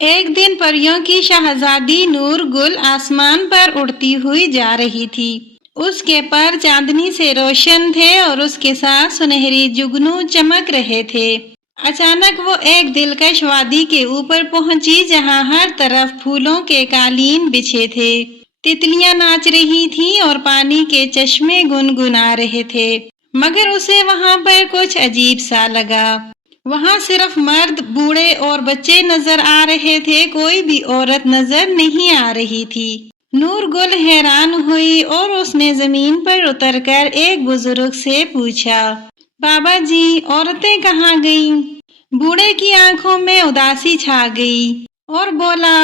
ایک دن پریوں کی شہزادی نور گل آسمان پر اڑتی ہوئی جا رہی تھی۔ اس کے پر چاندنی سے روشن تھے اور اس کے ساتھ سنہری جگنو چمک رہے تھے۔ اچانک وہ ایک دلکش وادی کے اوپر پہنچی جہاں ہر طرف پھولوں کے قالین بچھے تھے، تتلیاں ناچ رہی تھیں اور پانی کے چشمے گنگنا رہے تھے، مگر اسے وہاں پر کچھ عجیب سا لگا۔ وہاں صرف مرد، بوڑھے اور بچے نظر آ رہے تھے، کوئی بھی عورت نظر نہیں آ رہی تھی۔ نور گل حیران ہوئی اور اس نے زمین پر اتر کر ایک بزرگ سے پوچھا، بابا جی، عورتیں کہاں گئیں؟ بوڑھے کی آنکھوں میں اداسی چھا گئی اور بولا،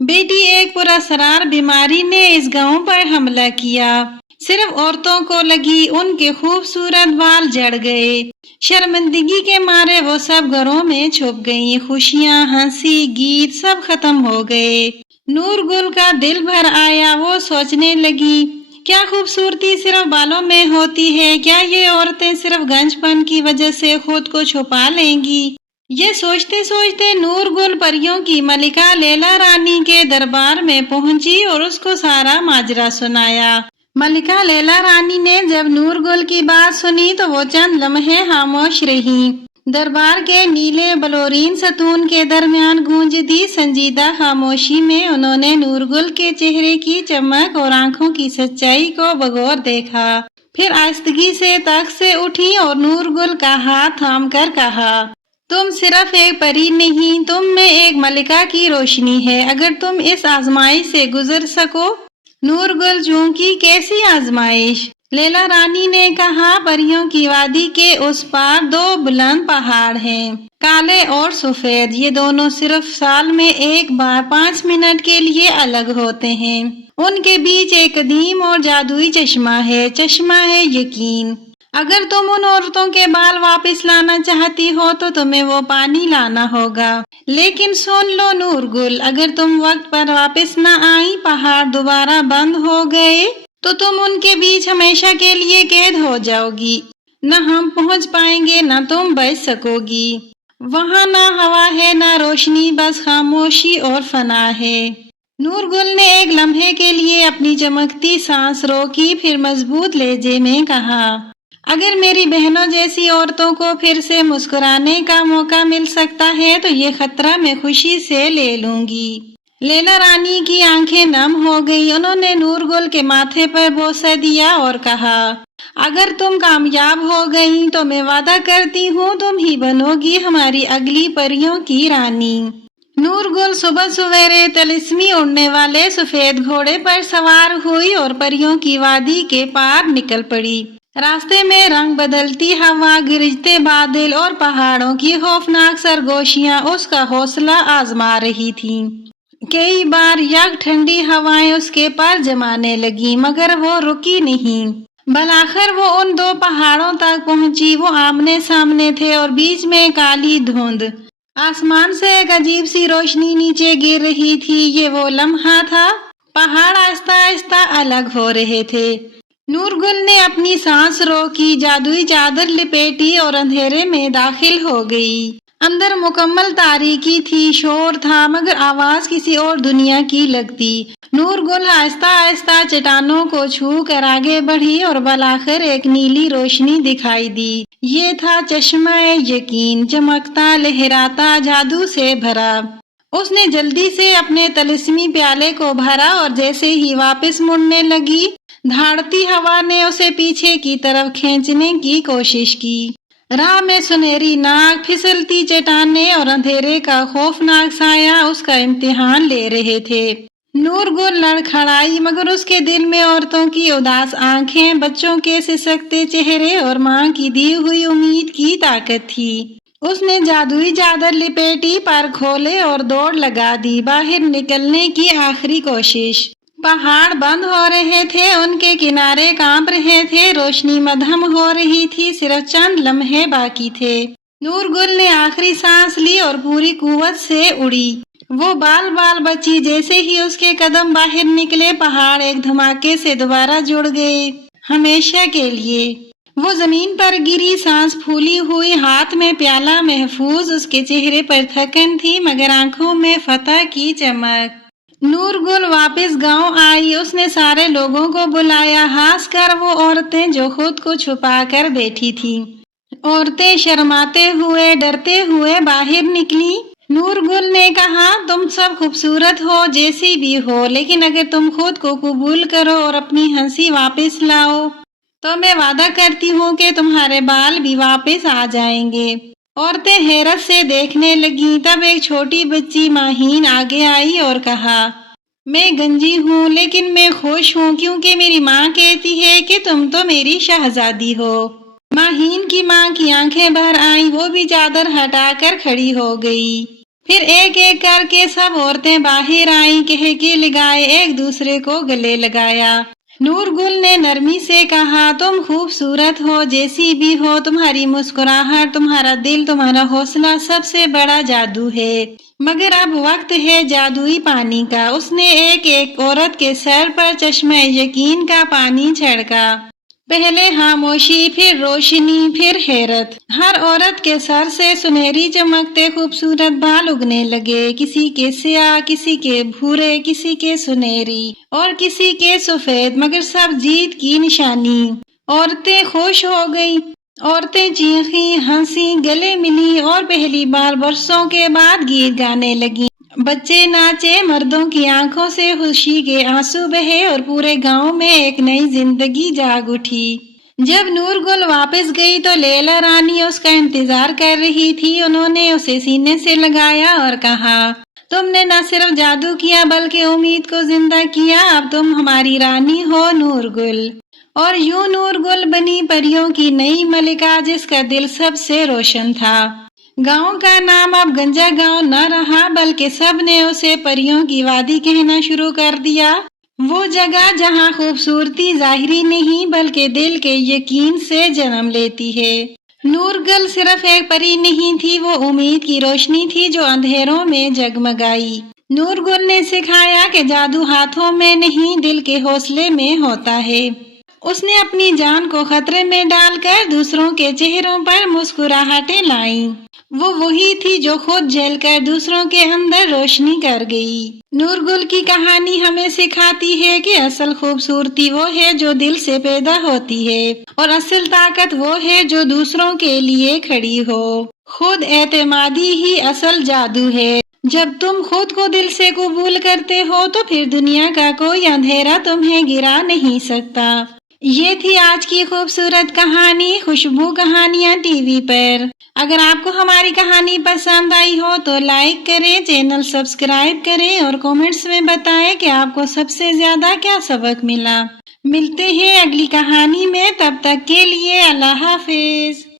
بیٹی، ایک پراسرار بیماری نے اس گاؤں پر حملہ کیا۔ صرف عورتوں کو لگی، ان کے خوبصورت بال جھڑ گئے۔ شرمندگی کے مارے وہ سب گھروں میں چھپ گئیں، خوشیاں، ہنسی، گیت سب ختم ہو گئے۔ نور گل کا دل بھر آیا، وہ سوچنے لگی، کیا خوبصورتی صرف بالوں میں ہوتی ہے؟ کیا یہ عورتیں صرف گنج پن کی وجہ سے خود کو چھپا لیں گی؟ یہ سوچتے سوچتے نور گل پریوں کی ملکہ لیلا رانی کے دربار میں پہنچی اور اس کو سارا ماجرا سنایا۔ ملکہ لیلا رانی نے جب نور گل کی بات سنی تو وہ چند لمحے خاموش رہیں۔ دربار کے نیلے بلورین ستون کے درمیان گونجتی سنجیدہ خاموشی میں انہوں نے نور گل کے چہرے کی چمک اور آنکھوں کی سچائی کو بغور دیکھا۔ پھر آہستگی سے تخت سے اٹھی اور نور گل کا ہاتھ تھام کر کہا، تم صرف ایک پری نہیں، تم میں ایک ملکہ کی روشنی ہے، اگر تم اس آزمائش سے گزر سکو۔ نور گل چونکی، کیسی آزمائش؟ لیلا رانی نے کہا، پریوں کی وادی کے اس پار دو بلند پہاڑ ہیں، کالے اور سفید۔ یہ دونوں صرف سال میں ایک بار 5 منٹ کے لیے الگ ہوتے ہیں۔ ان کے بیچ ایک قدیم اور جادوئی چشمہ ہے، چشمہ ہے یقین۔ اگر تم ان عورتوں کے بال واپس لانا چاہتی ہو تو تمہیں وہ پانی لانا ہوگا۔ لیکن سن لو نور گل، اگر تم وقت پر واپس نہ آئی، پہاڑ دوبارہ بند ہو گئے تو تم ان کے بیچ ہمیشہ کے لیے قید ہو جاؤ گی۔ نہ ہم پہنچ پائیں گے، نہ تم بچ سکو گی۔ وہاں نہ ہوا ہے، نہ روشنی، بس خاموشی اور فنا ہے۔ نور گل نے ایک لمحے کے لیے اپنی چمکتی سانس روکی، پھر مضبوط لہجے میں کہا، اگر میری بہنوں جیسی عورتوں کو پھر سے مسکرانے کا موقع مل سکتا ہے تو یہ خطرہ میں خوشی سے لے لوں گی۔ لیلا رانی کی آنکھیں نم ہو گئی، انہوں نے نور گل کے ماتھے پر بوسہ دیا اور کہا، اگر تم کامیاب ہو گئی تو میں وعدہ کرتی ہوں تم ہی بنو گی ہماری اگلی پریوں کی رانی۔ نور گل صبح سویرے طلسمی اڑنے والے سفید گھوڑے پر سوار ہوئی اور پریوں کی وادی کے پار نکل پڑی۔ راستے میں رنگ بدلتی ہوا، گرجتے بادل اور پہاڑوں کی خوفناک سرگوشیاں اس کا حوصلہ آزما رہی تھیں۔ کئی بار یک ٹھنڈی ہوائیں اس کے پر جمانے لگیں، مگر وہ رکی نہیں۔ بالآخر وہ ان دو پہاڑوں تک پہنچی، وہ آمنے سامنے تھے اور بیچ میں کالی دھند۔ آسمان سے ایک عجیب سی روشنی نیچے گر رہی تھی، یہ وہ لمحہ تھا۔ پہاڑ آہستہ آہستہ الگ ہو رہے تھے۔ نور گل نے اپنی سانس روکی، جادوئی چادر لپیٹی اور اندھیرے میں داخل ہو گئی۔ اندر مکمل تاریکی تھی، شور تھا، مگر آواز کسی اور دنیا کی لگتی۔ نور گل آہستہ آہستہ چٹانوں کو چھو کر آگے بڑھی اور بالآخر ایک نیلی روشنی دکھائی دی۔ یہ تھا چشمہ یقین، چمکتا، لہراتا، جادو سے بھرا۔ اس نے جلدی سے اپنے طلسمی پیالے کو بھرا اور جیسے ہی واپس مڑنے لگی، دھاڑتی ہوا نے اسے پیچھے کی طرف کھینچنے کی کوشش کی۔ راہ میں سنہری ناگ، پھسلتی چٹانیں اور اندھیرے کا خوفناک سایہ اس کا امتحان لے رہے تھے۔ نور گل لڑکھڑائی، مگر اس کے دل میں عورتوں کی اداس آنکھیں، بچوں کے سسکتے چہرے اور ماں کی دی ہوئی امید کی طاقت تھی۔ اس نے جادوئی چادر لپیٹی، پر کھولے اور دوڑ لگا دی، باہر نکلنے کی آخری کوشش۔ پہاڑ بند ہو رہے تھے، ان کے کنارے کانپ رہے تھے، روشنی مدھم ہو رہی تھی، صرف چند لمحے باقی تھے۔ نور گل نے آخری سانس لی اور پوری قوت سے اڑی۔ وہ بال بال بچی، جیسے ہی اس کے قدم باہر نکلے، پہاڑ ایک دھماکے سے دوبارہ جڑ گئے، ہمیشہ کے لیے۔ وہ زمین پر گری، سانس پھولی ہوئی، ہاتھ میں پیالہ محفوظ، اس کے چہرے پر تھکن تھی مگر آنکھوں میں فتح کی چمک۔ نور گل واپس گاؤں آئی، اس نے سارے لوگوں کو بلایا، ہنس کر وہ عورتیں جو خود کو چھپا کر بیٹھی تھیں، عورتیں شرماتے ہوئے ڈرتے ہوئے باہر نکلی۔ نور گل نے کہا، تم سب خوبصورت ہو جیسی بھی ہو، لیکن اگر تم خود کو قبول کرو اور اپنی ہنسی واپس لاؤ تو میں وعدہ کرتی ہوں کہ تمہارے بال بھی واپس آ جائیں گے۔ عورتیں حیرت سے دیکھنے لگیں، تب ایک چھوٹی بچی ماہین آگے آئی اور کہا، میں گنجی ہوں لیکن میں خوش ہوں کیونکہ میری ماں کہتی ہے کہ تم تو میری شہزادی ہو۔ ماہین کی ماں کی آنکھیں بھر آئیں، وہ بھی چادر ہٹا کر کھڑی ہو گئی۔ پھر ایک ایک کر کے سب عورتیں باہر آئیں، کہکے لگائے، ایک دوسرے کو گلے لگایا۔ نور گل نے نرمی سے کہا، تم خوبصورت ہو جیسی بھی ہو، تمہاری مسکراہٹ، تمہارا دل، تمہارا حوصلہ سب سے بڑا جادو ہے، مگر اب وقت ہے جادوئی پانی کا۔ اس نے ایک ایک عورت کے سر پر چشمہ یقین کا پانی چھڑکا، پہلے خاموشی، پھر روشنی، پھر حیرت۔ ہر عورت کے سر سے سنہری چمکتے خوبصورت بال اگنے لگے، کسی کے سیاہ، کسی کے بھورے، کسی کے سنہری اور کسی کے سفید، مگر سب جیت کی نشانی۔ عورتیں خوش ہو گئیں، عورتیں چیخیں، ہنسیں، گلے ملی اور پہلی بار برسوں کے بعد گیت گانے لگیں۔ بچے ناچے، مردوں کی آنکھوں سے خوشی کے آنسو بہے اور پورے گاؤں میں ایک نئی زندگی جاگ اٹھی۔ جب نور گل واپس گئی تو لیلا رانی اس کا انتظار کر رہی تھی۔ انہوں نے اسے سینے سے لگایا اور کہا، تم نے نہ صرف جادو کیا بلکہ امید کو زندہ کیا، اب تم ہماری رانی ہو نور گل۔ اور یوں نور گل بنی پریوں کی نئی ملکہ، جس کا دل سب سے روشن تھا۔ گاؤں کا نام اب گنجا گاؤں نہ رہا بلکہ سب نے اسے پریوں کی وادی کہنا شروع کر دیا، وہ جگہ جہاں خوبصورتی ظاہری نہیں بلکہ دل کے یقین سے جنم لیتی ہے۔ نور گل صرف ایک پری نہیں تھی، وہ امید کی روشنی تھی جو اندھیروں میں جگمگائی۔ نور گل نے سکھایا کہ جادو ہاتھوں میں نہیں، دل کے حوصلے میں ہوتا ہے۔ اس نے اپنی جان کو خطرے میں ڈال کر دوسروں کے چہروں پر مسکراہٹیں لائیں۔ وہ وہی تھی جو خود جل کر دوسروں کے اندر روشنی کر گئی۔ نور گل کی کہانی ہمیں سکھاتی ہے کہ اصل خوبصورتی وہ ہے جو دل سے پیدا ہوتی ہے، اور اصل طاقت وہ ہے جو دوسروں کے لیے کھڑی ہو۔ خود اعتمادی ہی اصل جادو ہے۔ جب تم خود کو دل سے قبول کرتے ہو تو پھر دنیا کا کوئی اندھیرا تمہیں گرا نہیں سکتا۔ یہ تھی آج کی خوبصورت کہانی خوشبو کہانیاں ٹی وی پر۔ اگر آپ کو ہماری کہانی پسند آئی ہو تو لائک کریں، چینل سبسکرائب کریں اور کمنٹس میں بتائیں کہ آپ کو سب سے زیادہ کیا سبق ملا۔ ملتے ہیں اگلی کہانی میں، تب تک کے لیے اللہ حافظ۔